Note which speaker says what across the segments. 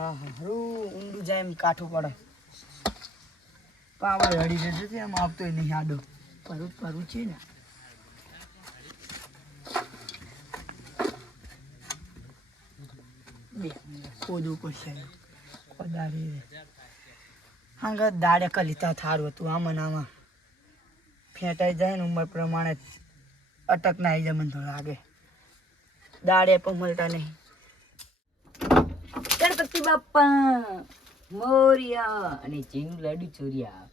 Speaker 1: હા હારું, ઊંડું જાય એમ કાઠું પડે. પાવર હડી જશે એમ આવતો નહીં આડો. પરું પરું છે ને. બે કોદું પડશે કોદાળી હા દાડે કલીતા થારું હતું આમાં આમાં. ફેંટાઈ જાય ને ઉંમર પ્રમાણે અટક ના આવી જાય મને થોડું લાગે. દાડે પણ મળતા નહીં.
Speaker 2: ગણપતિ બાપા. મોર્યા અને ચીનું લાડુ ચોરિયા.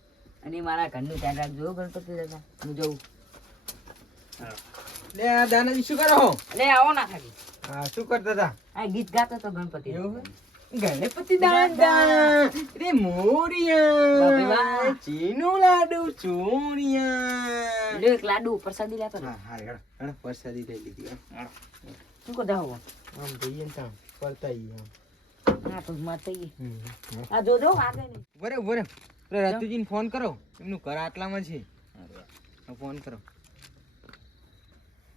Speaker 2: અને મારા ઘરનું ધ્યાન રાખજો ગણપતિ દાદા. હું જઉં.
Speaker 3: લે આ દાનાજી શું કરો
Speaker 2: લે આવો ના ખાલી.
Speaker 3: હા શું કરતા હતા
Speaker 2: આ ગીત ગાતો તો ગણપતિ
Speaker 3: ગણપતિ દાદા રે મોરિયા ચીનું લાડુ ચોરિયા.
Speaker 2: લે એક લાડુ પ્રસાદી લેતો
Speaker 3: હા હા પ્રસાદી લઈ લીધી હા.
Speaker 2: શું કરતા જાઓ
Speaker 3: આમ જઈએ ને ફરતા આમ.
Speaker 2: આ જોજો આગળ
Speaker 3: બરે બરે રતુજીને ફોન કરો. એમનું ઘર આટલામાં છે. ફોન કરો.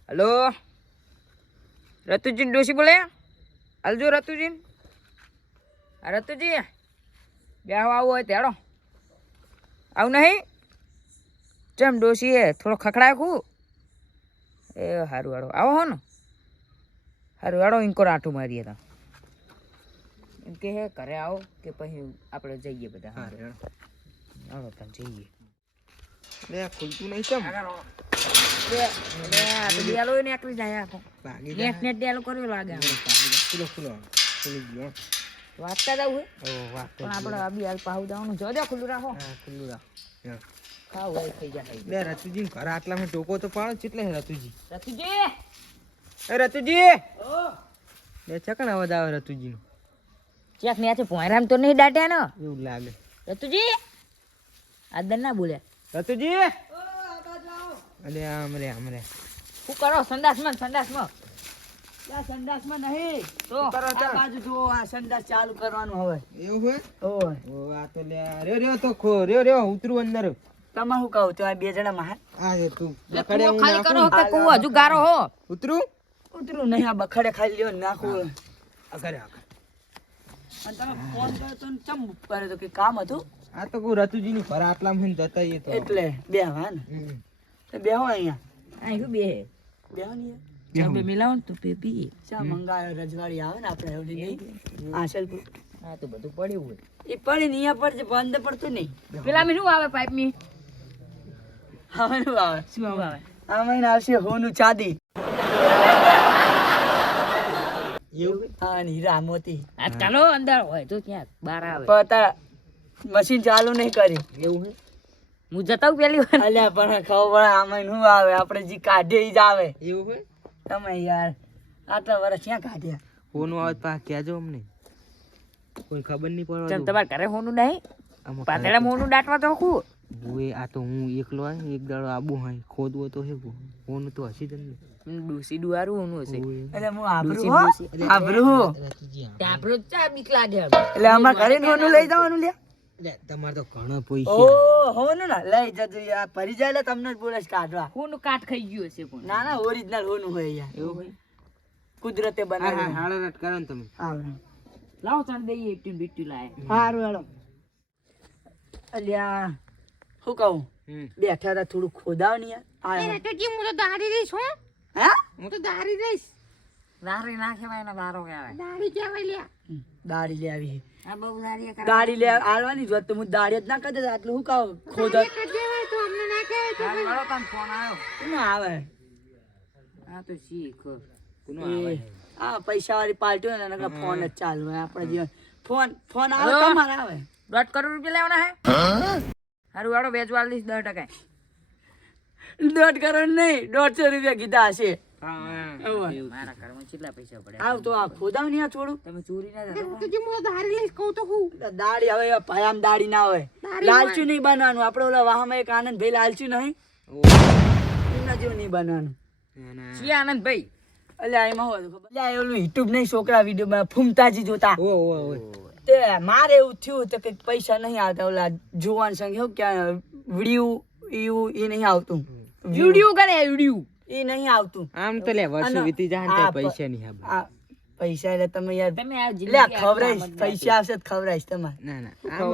Speaker 2: હલો? રતુજીન ડોશી બોલે? હાલજો રતુજીન આ રતુજી બે આવું હોય તેડો. આવું નહીં? ચમ ડોશી એ થોડો ખખડાય ખું. એ સારું હાડો આવો હો ને. સારું હાડો ઇન્કો આઠું મારીએ તા. એમ કે હે ઘરે આવો કે પછી આપણે જઈએ બધા.
Speaker 3: હા
Speaker 2: આવો તમે જઈએ.
Speaker 3: લે ખુલતું નહીં
Speaker 2: પણ
Speaker 3: લે રતુજી ઘર આટલામાં ટોકો તો પાડો કેટલે રતુજી.
Speaker 2: રતુજી!
Speaker 3: એ રતુજી! લે ચકણ અવાજ આવે રતુજી નો
Speaker 2: ચેક ને છે પોયરામ તો નહીં દાટ્યા ને
Speaker 3: એવું લાગે.
Speaker 2: રતુજી? આદર ના બોલે
Speaker 3: રતુજી? અલે આમ રે આમ રે.
Speaker 2: શું કરો?
Speaker 1: નહીં.
Speaker 2: તો?
Speaker 1: આ બાજુ જુઓ આ સંડાસ ચાલુ કરવાનું હવે.
Speaker 3: એવું હોય?
Speaker 1: ઓય.
Speaker 3: આ તો લે રહ્યો રહ્યો તો ખો રહ્યો રહ્યો ઉતરું અંદર.
Speaker 1: તમે શું કહું? તો આ બે જણા માં
Speaker 3: આ રે તું.
Speaker 2: એટલે
Speaker 3: બખડે હું
Speaker 2: ખાલી કરો કે કૂવો? હજુ ગારો હો.
Speaker 3: ઉતરું?
Speaker 1: ઉતરું નહીં આ બખડે ખાઈ લ્યો ને નાખું
Speaker 3: આગળ
Speaker 1: અને તમે ફોન કર્યો તો ચમ કર્યો તો કે કામ હતું?
Speaker 3: આ તો કોઈ રતુજી નું ઘર આટલામાં જતા એ તો.
Speaker 1: એટલે બે હા ને.
Speaker 3: હમ.
Speaker 1: તો બેહો અહીંયા.
Speaker 2: અહીં શું બે
Speaker 1: બેહો ને
Speaker 2: ચાબે મિલાવો ને તો પી
Speaker 1: ચા મંગાયો રજવાડી આવે ને આપણે નહીં આસલપુર
Speaker 2: તો બધું પડ્યું હોય.
Speaker 1: એ પડી ને અહીંયા પડશે બંધ પડતું નહીં.
Speaker 2: પેલા મી શું આવે પાઇપ મી
Speaker 1: હવે શું આવે
Speaker 2: શું આવે
Speaker 1: આમાં આવશે હોનું ચાંદી.
Speaker 3: એવું?
Speaker 1: હા હીરા મોતી
Speaker 2: કાલો અંદર હોય તો ક્યાંક બહાર આવે.
Speaker 1: પણ મશીન ચાલુ નહીં કરી.
Speaker 2: એવું હે? હું જતા પેલી વાર?
Speaker 1: અલ્યા પણ ખબર આમાં શું આવે? આપણે જે કાઢીએ જ આવે.
Speaker 3: એવું હોય
Speaker 1: તમે યાર આટલા વર્ષ ક્યાં કાઢ્યા?
Speaker 3: ફોન આવે પા કહેજો અમને. કોઈ ખબર નહીં પડે
Speaker 2: તમારે ઘરે હોનું નહીં? પાતળા મોનું દાટવા તો હું
Speaker 3: હું આ તો હું એકલો આય એક દાડો આબુ હાય ખોદવો તો હે ફોન તો હસી જ ને
Speaker 2: ડૂસી ડુહારું હોનું હશે.
Speaker 1: એટલે હું
Speaker 2: ડૂસી
Speaker 1: હો
Speaker 2: આપણો ચા બીક લાગે
Speaker 1: એટલે અમાર ઘરે હોનું લઈ જવાનું લ્યા.
Speaker 3: લે તમારે તો ઘણા પૈસા.
Speaker 1: ઓ હોનું ના લઈ જજો યાર પરી જાય લે તમને જ બોલે કાઢવા.
Speaker 2: હોનું કાટ ખાઈ ગયું હશે પણ.
Speaker 1: ના ના ઓરિજિનલ હોનું હોય યાર
Speaker 2: એવું હોય?
Speaker 1: કુદરતે બનાવ્યું
Speaker 3: હાલો રાત કરો ને તમે.
Speaker 2: લાવો ચાલ દઈએ એકટીન બીટી લાય
Speaker 1: હારું હાલો. અલ્યા. શું કહું? બેઠા હતા થોડું ખોદાવ ને યાર
Speaker 2: હું તો દારી રહીશ હું.
Speaker 1: હે?
Speaker 2: હું તો દારી રહીશ. દારી ના કહેવાય ને દારો કહેવાય. દારી કહેવાય લ્યા.
Speaker 1: દાડી લે આવી.
Speaker 2: આ બહુ દારી
Speaker 1: દાડી લે આવવાની જોત તો હું દાડી જ ના કરી દેતા આટલું શું કહું? ખોદા.
Speaker 2: તો અમને ના કહેવાય તો મારો તને ફોન આવ્યો.
Speaker 1: ના આવે?
Speaker 2: આ તો શીખ.
Speaker 1: આ પૈસા વાળી પાર્ટી હોય ને ફોન જ ચાલુ હોય. આપણે જીવન ફોન ફોન આવે તમારે આવે.
Speaker 2: દોઢ કરોડ રૂપિયા લેવાના હે? હારું વાળો વેચવા દઈશ દસ ટકા
Speaker 1: દોઢ કરોડ નહીં દોઢસો રૂપિયા કીધા હશે.
Speaker 2: મારા ઘરમાં કેટલા પૈસા પડ્યા?
Speaker 1: આવ તો આ ખોદાવ નહીં થોડું
Speaker 2: તમે ચોરી ના જતા
Speaker 1: દાડી હવે ભયામ દાડી ના હોય. લાલચું નહીં બનવાનું. આપણે ઓલા વાહમાં એક આનંદ ભાઈ લાલચું નહીં. એમના જેવું નહીં બનવાનું.
Speaker 2: શી આનંદ ભાઈ
Speaker 1: અલ્યા એમાં હોય ખબર? અલ્યા ઓલું યુટ્યુબ નહીં છોકરા વીડિયો ફૂમતાજી જોતા.
Speaker 3: ઓ ઓ ઓ.
Speaker 1: તે મારે એવું થયું તો કે પૈસા નહીં આવતા ઓલા જુવાન સંઘ એવું ક્યાં વીડિયો એવું એ નહીં આવતું.
Speaker 2: વીડિયો કરે વીડિયો.
Speaker 1: એ નહીં આવતું.
Speaker 3: આમ તો લે વર્ષો વીતી જાય ને પૈસા નહીં
Speaker 1: આવે પૈસા એટલે તમે યાર
Speaker 2: તમે
Speaker 1: ખવડાવીશ
Speaker 2: આટલા
Speaker 1: પૈસા આવશે તો ખવરાઈશ તમારે.
Speaker 3: ના ના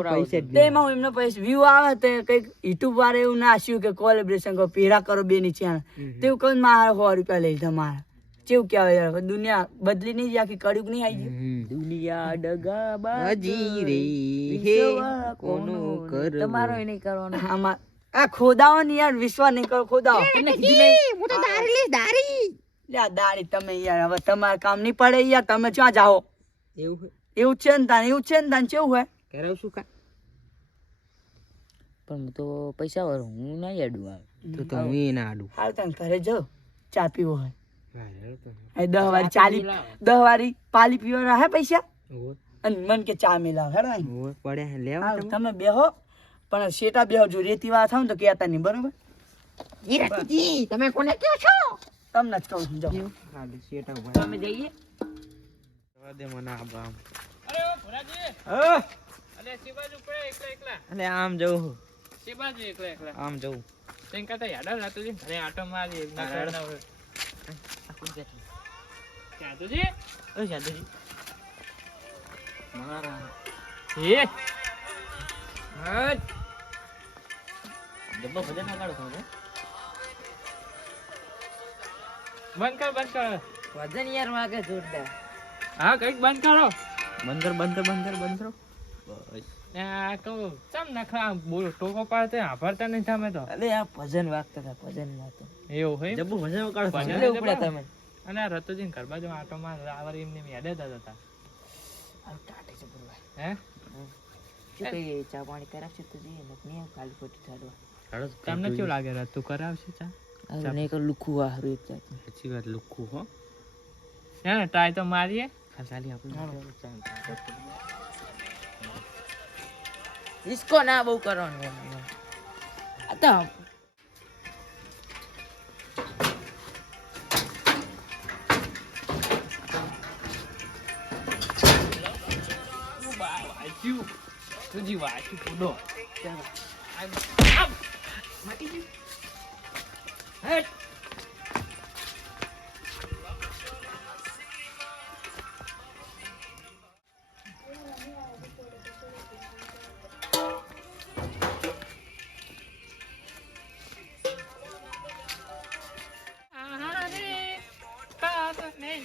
Speaker 3: પૈસા
Speaker 1: તેમાં હું એમનો પૈસા વ્યૂ આવે તો કંઈક યુટ્યુબ વાળા એવું ના કે કોલેબ્રેશન કરો પેરા કરો બે ની ચેનલ તેવું કહું મારે સો રૂપિયા લઈ તમારા કેવું કહેવાય યાર? દુનિયા બદલી નહીં જાય આખી કડુક નહીં આવી
Speaker 2: દુનિયા ડગા
Speaker 3: બાજી રે હે કોનો કર
Speaker 2: તમારો એ નહીં કરવાનો.
Speaker 1: આમાં આ ખોદાઓ ને યાર વિશ્વાસ નહીં કરો ખોદાવો.
Speaker 2: તમને કીધું નહીં?
Speaker 1: લે લ્યા દારી તમે યાર હવે તમારે કામ નહીં પડે યાર તમે ક્યાં જાઓ?
Speaker 3: એવું
Speaker 1: એવું છે ને તાન એવું છે ને તાન કેવું હોય?
Speaker 3: કરાવશું કા?
Speaker 2: પણ હું તો પૈસા વાળો હું ના યાડું આવે
Speaker 3: તો તમે ના આડું.
Speaker 1: હાલ તમે ઘરે જાઓ ચા પીવો હોય.
Speaker 3: હા, તો.
Speaker 1: દહ વારી ચાલી દહ વારી પાલી પીવાના હે પૈસા? અને મન કે ચા મિલાવ હેડો.
Speaker 3: પડ્યા હે, લેવા તમે?
Speaker 1: બેહો. પણ શેટા બેહો જો રેતી વાત થાવ તો કહેતા નહીં બરોબર?
Speaker 2: તમે કોને કહો છો?
Speaker 1: તમને જ કહું છું જાઓ
Speaker 3: શેઠા ઊભા
Speaker 2: તમે જઈએ.
Speaker 3: જવા દે મને આ બામ.
Speaker 4: અરે ઓ ભુરાજી.
Speaker 3: અ,
Speaker 4: અલે શિવાજી ઉપર એકલા એકલા.
Speaker 3: અલે આમ જવું.
Speaker 4: શિવાજી એકલા એકલા.
Speaker 3: આમ જઉં
Speaker 4: તેન કરતા યાદ રાતો ઘરે આટો મારી ના
Speaker 3: હા,
Speaker 4: તુજી
Speaker 3: ઓય જાદુજી મારા
Speaker 4: એ
Speaker 2: હટ
Speaker 3: ડબ્બો ભજન કાઢો તમે
Speaker 4: બંધ કર બંધ કર
Speaker 2: વજન યાર વાગે જોરદાર
Speaker 4: હા કંઈક બંધ કરો.
Speaker 3: બંધ કર બંધ બંધ બંધ બસ.
Speaker 4: ચમ નખરા બોલો ટોકો પાડતે આભરતા નહીં તમે તો.
Speaker 2: અરે આ ભજન વાગતા હતા ભજન
Speaker 4: એવું હોય
Speaker 3: ડબ્બો ભજન કાઢો
Speaker 4: ભજન?
Speaker 2: ઉપડ્યા તમે.
Speaker 4: અને આ રતુજી ઘર બાજુ આટો માર આવાર એમને એમ યાદ જ હતા
Speaker 2: આ ટાટે છે
Speaker 4: હે?
Speaker 2: શું કઈ ચા પાણી કરાવશે તો જઈએ ને નહીં ખાલી ખોટી ઠાડવા
Speaker 4: તમને કેવું લાગે રતુ કરાવશે ચા?
Speaker 2: લુખું આ હારું એક જાતનું.
Speaker 3: સાચી વાત લુખું હો.
Speaker 4: હે ને ટ્રાય તો મારીએ.
Speaker 3: ખાલી આપણે
Speaker 2: હિસકો ના બહુ કરવાનો. આ તો
Speaker 4: વાંચ્યું તુજી વાંચ્યું પૂડો મોટા મોટા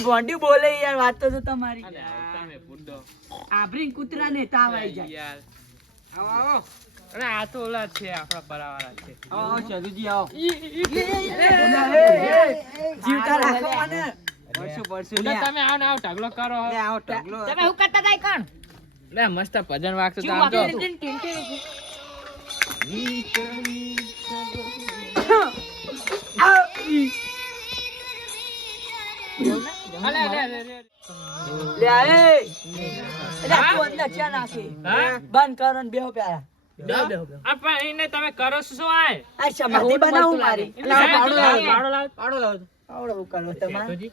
Speaker 1: ભોંડ્યું બોલે યાર વાત તો તમારી આભરી કૂતરા ને તાવ આવી જાય
Speaker 2: આવો આવો
Speaker 4: અરે આ તો ઓલા છે આપણા પરાવાળા છે
Speaker 3: આવો આવો આવો
Speaker 1: જીવતા રાખો મને
Speaker 3: પડશું પડશું
Speaker 4: તમે આવો ને આવો ઢગલો કરો
Speaker 3: લે આવો ઢગલો
Speaker 2: તમે હું કરતા હતા કોણ
Speaker 4: લે મસ્ત ભજન વાગતો તો આમ
Speaker 1: તું બંધ કરો ને બેહો પ્યારા
Speaker 4: પણ તમે કરો શું આય
Speaker 1: આ સમાધિ બનાવું મારી?
Speaker 4: પાડો લાવ, પાડો લાવ.
Speaker 3: પાડો લાવો.
Speaker 1: આવડો કરો તમારે.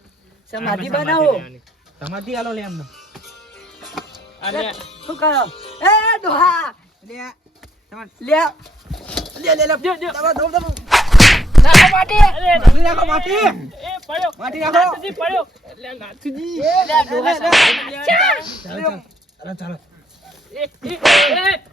Speaker 1: સમાધિ બનાવો.
Speaker 3: સમાધિ આલો લે એમને.
Speaker 4: અલે
Speaker 1: શું કરો? એ દોહા.
Speaker 3: લે તમાર.
Speaker 1: લે લે લે લે. દબો દબો દબો.
Speaker 4: નાખો માટી. અરે,
Speaker 3: નાખો માટી.
Speaker 4: એ પડ્યો.
Speaker 3: માટી નાખો.
Speaker 4: નાથુજી પડ્યો. એટલે નાથુજી.
Speaker 1: લે દોહા
Speaker 3: ચાલો. ચાલો ચાલો.
Speaker 4: એ, એ,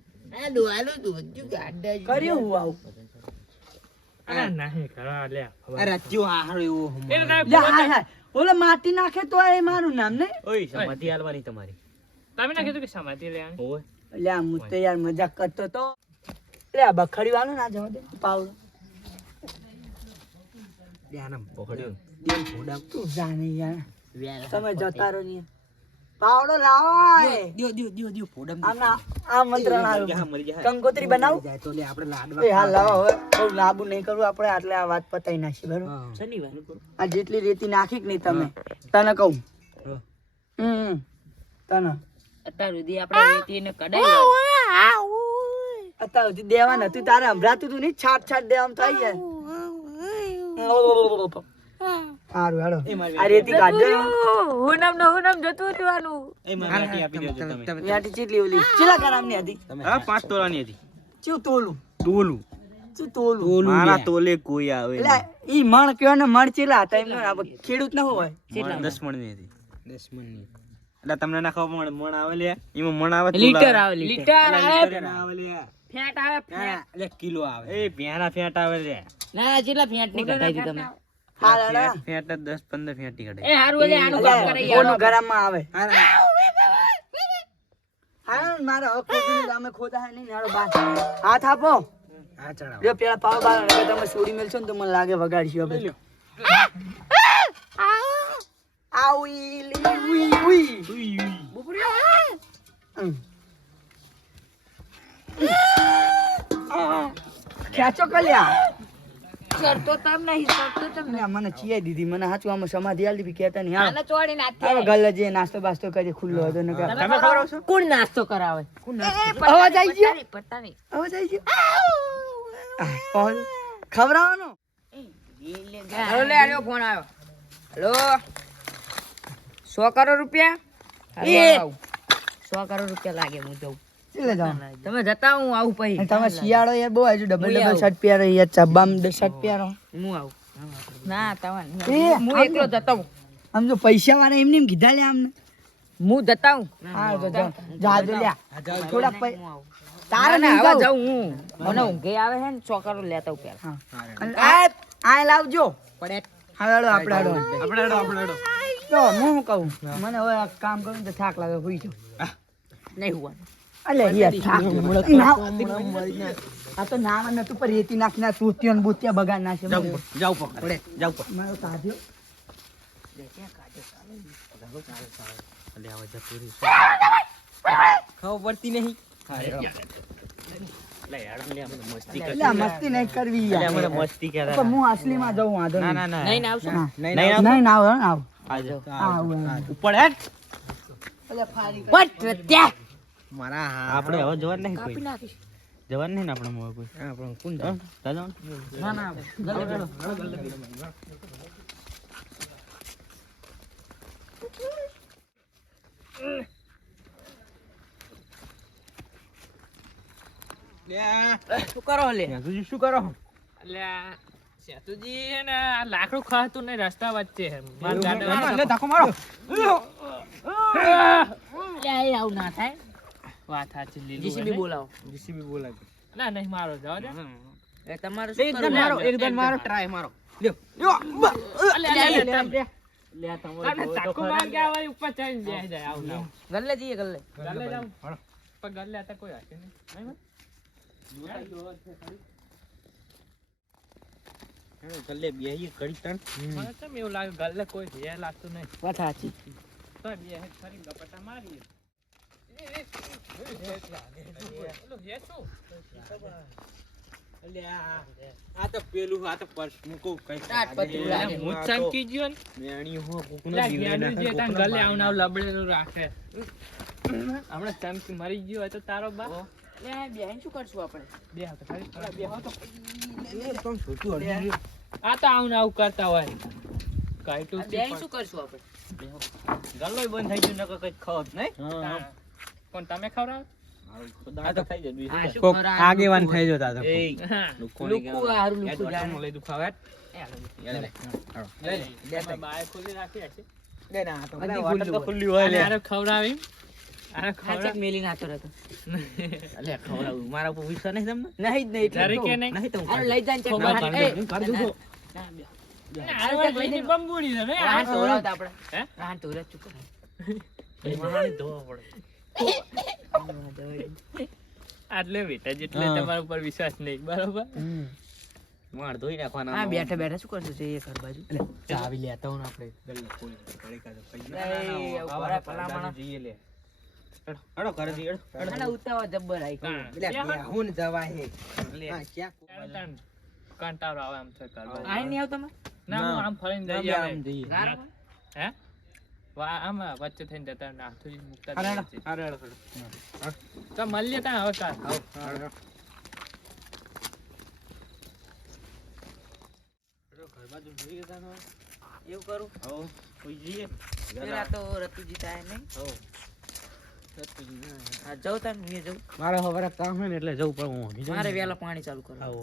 Speaker 4: આ, એ, ઉપર આવતા
Speaker 1: એ હું છું ને અલ્યા સટકી જ્યું ડોહાનો એક એક ગળ દેતો આ મારું ધોતિયું ને બોતિયું
Speaker 4: અરે નવું લાવી દે તમે કહેતા
Speaker 1: કાલ જ તમે કર્યું હું આવું
Speaker 4: અરે નહીં કરવા લે
Speaker 3: અરે જો હારો એવો હમ.
Speaker 4: એટલે તમે
Speaker 1: લે હાય હાય. ઓલો માટી નાખે તો એ મારું નામ ને
Speaker 3: સમાધિ હાલવાની તમારી.
Speaker 4: તમે ના કીધું કે સમાધિ લેવાની?
Speaker 1: લે હું તો યાર મજાક કરતો તો. લે બખડી વાળું ના જવા દે પાવડો.
Speaker 3: પકડ્યો
Speaker 1: તું યાર. તમે જતા રહો ને પાવડો લાવો
Speaker 3: દિયો દિયો દિયો દિયો
Speaker 1: આ મંત્ર
Speaker 3: જા
Speaker 1: કંકોત્રી બનાવ?
Speaker 3: જાય તો લે આપણે લાડવા
Speaker 1: એ હાલ લાવો હવે. બહુ લાબુ નહીં કરું આપણે આટલે આ વાત પતાઈ નાખી બરોબર?
Speaker 3: શનિવાર.
Speaker 1: આ જેટલી રેતી નાખી કે નહીં તમે? તને કહું. હમ તને.
Speaker 2: અત્યાર સુધી આપણે રેતીને કડાઈ
Speaker 1: અત્યાર સુધી દેવાનું હતું તારે હમરાતું તું નહીં છાટ છાટ દેવાનું થઈ જાય. સારું હેડો આ રેતી કાઢજો
Speaker 2: હુનમ ને હુનમ જતું હતું
Speaker 3: એ મને લાઠી આપી દેજો તમે
Speaker 1: યાટી ચીટલી ઓલી ચેલા ગ્રામની હતી.
Speaker 3: હા પાંચ તોલાની હતી.
Speaker 1: ચેવું તોલું.
Speaker 3: તોલું. મારા તોલે કોઈ આવે
Speaker 1: ઈ મણ કયો ને મણ ચેલા હતા એમ ખેડૂત ના હોય.
Speaker 3: દસ મણની હતી. દસ મણની એટલે તમને ના ખબર મણ મણ આવે લે એમાં મણ આવે
Speaker 2: લીટર આવે લીટર. આવે.
Speaker 3: લે
Speaker 2: ફેટ આવે ફેટ.
Speaker 3: એટલે કિલો આવે. એ ભેણા ફેટ આવે લે
Speaker 2: ના ના કેટલા ફેટની કઢાઈ તમે.
Speaker 3: ફેટ દસ પંદર ફેટની
Speaker 2: એ હારું એટલે આનું કામ કરે
Speaker 1: કોનું ગરમમાં આવે. હા મારે હવે ખોદીને ખોદા હે નહીં નાડો બાર હાથ આપો
Speaker 3: હા ચડાવ.
Speaker 1: જો પેલા પાવ બાર તમે સોડી મેલશો ને તો મને લાગે વગાડશો હવે. ઉઈ ઉઈ. ખેંચો કલ્યા.
Speaker 2: કરતો તમ નહીં કરતો તમ
Speaker 1: મને ચિયાઈ દીધી મને હાચું આમાં સમાધિ આલી બી કહેતા નહીં
Speaker 2: આને ચોડી નાખી
Speaker 1: હાલો ગલ્લે જે નાસ્તો બાસ્તો કરી ખુલ્લો હતો ને
Speaker 2: તમે ખબર છો કોણ નાસ્તો કરાવે?
Speaker 1: અવાજ આવી ગયો?
Speaker 2: પતા નહીં
Speaker 1: અવાજ આવી ગયો? આહ, ખવરાવાનો
Speaker 2: હેલો લે આલ્યો ફોન આવ્યો હેલો. સો કરોડ રૂપિયા. આવું. સો કરોડ રૂપિયા લાગે હું જઉં.
Speaker 1: ચલે જાઓ.
Speaker 2: તમે જતા હું આવું પછી.
Speaker 1: તમે શિયાળો યાર બહુ હજુ ડબલ ડબલ શર્ટ પહેરો યાર ચબ્બામ શર્ટ પહેરો.
Speaker 2: હું આવું. ના તમારે હું એકલો જતો હું
Speaker 1: આમ જો પૈસા વાળા એમને એમ કીધા લે આમને.
Speaker 2: હું જતા હું
Speaker 1: હા તો જાઓ. જાજો લ્યા. થોડાક પૈ
Speaker 2: હું આવું.
Speaker 1: તારે
Speaker 2: ના,
Speaker 1: નહીં જાઉં.
Speaker 2: જાઉં હું. મને ઊંઘે આવે છે ને સો લેતા હું.
Speaker 1: હા. આ આ લાવજો.
Speaker 2: પડે.
Speaker 1: હા હેડો આપણે હેડો
Speaker 3: આપણે હેડો આપણે હેડો
Speaker 1: તો હું શું કહું મને હવે આ કામ કરું તો થાક લાગે હોઈ જાઉં.
Speaker 2: નહીં હોવાનું.
Speaker 1: અલે આ તો નાવા નતું પર રેતી નાખી ના તૂત્યો ને બુત્યા બગાડ નાખે
Speaker 3: જાવ પકડે જાવ
Speaker 1: મારો કાઢ્યો.
Speaker 3: ખબર નહીં. મસ્તી
Speaker 1: મસ્તી નહીં કરવી હું અસલીમાં જઉં વાંધો
Speaker 3: ના
Speaker 1: નહીં.
Speaker 2: નહીં
Speaker 1: આવો આવો.
Speaker 3: ઉપર હેડ.
Speaker 1: ફારી
Speaker 2: ત્યાં
Speaker 3: મારા આપણે હવે જવાનું નહીં કોઈ. જવાનું નહીં ને આપણે મોય કોઈ. આપણે કોણ જાય દાદા
Speaker 2: ના ના ગલે ગલે. શું કરો લે?
Speaker 3: શું કરો?
Speaker 4: અલ્યા સેતુજી ને લાકડું ખાતું નહીં રસ્તા વચ્ચે. મારા
Speaker 3: ધક્કો મારો.
Speaker 2: આવું ના થાય.
Speaker 4: વાત સાચી લીલું
Speaker 2: જીસીબી? બોલાવો.
Speaker 3: જીસીબી બોલાવો
Speaker 4: ના નહીં મારો જાવ દે.
Speaker 2: એ તમારો શું
Speaker 3: એકદમ મારો એકદમ મારો ટ્રાય મારો. લ્યો.
Speaker 4: લ્યો લે લે લે
Speaker 3: લે તમારો
Speaker 4: ચાકુ માર કે આ ઉપર ચડીને જાય જાય આવ ના
Speaker 2: ગલ્લે જઈએ ગલ્લે.
Speaker 4: ગલ્લે જાવ પણ ગલ્લે આતા કોઈ હશે નહીં. નહીં હોય?
Speaker 3: ગલ્લે બેહી ઘડી તણ.
Speaker 4: મને કેમ એવું લાગે ગલ્લે કોઈ છે લાગતું નહીં?
Speaker 2: વાત સાચી.
Speaker 4: તો બે ખરી ગપટા મારીએ?
Speaker 3: આ તો પેલું આ તો પર્સ મૂકો કઈ
Speaker 2: ટાટ પતરું લાગે.
Speaker 4: હું ચમકી ગયો ને
Speaker 3: મેણી હો કોકનો
Speaker 4: એટલે
Speaker 3: જીવે
Speaker 4: જ્ઞાનુ
Speaker 3: નાખે,
Speaker 4: જે તાન ગલે
Speaker 3: બાપ
Speaker 4: લબડેલું રાખે હમણાં ચમકી મરી ગયો હોય તો તારો બાપ
Speaker 2: લે શું કરશું આપણે
Speaker 4: બે બે.
Speaker 3: એ તો છોટું
Speaker 4: આ તો આવું ને આવું કરતા હોય કઈ તો
Speaker 2: શું કરશું આપણે
Speaker 3: ગલ્લોય બંધ થઈ ગયો નકર કઈ ખબર નહીં.
Speaker 4: કોણ તમે ખવડાવો?
Speaker 2: ખવડાવે?
Speaker 3: આગેવાન થઈ જતા
Speaker 2: મેલી રહેતો.
Speaker 3: અલે મારા ઉપર વિશ્વાસ નહીં તમને?
Speaker 2: નહીં નહીં એટલે
Speaker 4: કે નહીં.
Speaker 3: નહીં તો હું
Speaker 2: લઈ જાય ચેક
Speaker 4: ખોબા
Speaker 2: એ,
Speaker 3: કાઢ દઉં.
Speaker 4: આ વાત લઈને બંબુડી છે
Speaker 2: આ હાથ આપણે.
Speaker 4: હે?
Speaker 2: આ હાથ ધોવડાવ ચૂપ કર.
Speaker 3: મારાને ધોવા પડે.
Speaker 4: આટલે બેટા જેટલે તમારા ઉપર વિશ્વાસ નહીં બરોબર?
Speaker 3: માર ધોઈ નાખવાના
Speaker 2: હા બેઠા બેઠા શું કરશું? છે એ ઘર બાજુ.
Speaker 3: ચાવી લેતા હું આપણે ગલ્લો કોઈ ગળી કાઢો પૈસા
Speaker 2: નહીં, આવું
Speaker 3: જઈએ લે. અડો કરે જી અડો
Speaker 2: આને ઉતાવળ જબ્બર આઈ
Speaker 4: હા.
Speaker 3: હું જવા હે.
Speaker 4: તાણ કંટાળો આવે આમ તો
Speaker 2: આઈ નહીં આવતો માં?
Speaker 4: ના હું આમ ફરીને જઈએ આવે.
Speaker 2: ગારામાં?
Speaker 4: હે? આમ વચ્ચે થઈને જતા હાથું મુકતા
Speaker 3: અરે
Speaker 4: તો મળીએ ત્યાં હવે કાલ.
Speaker 2: એવું કરું? પેલા તો રતુજી થાય નહીં. હો. હું એ જાઉં.
Speaker 3: મારે હવે કામ હે ને એટલે જવું પડે હું
Speaker 2: મારે વહેલા પાણી ચાલુ કરો
Speaker 3: આવો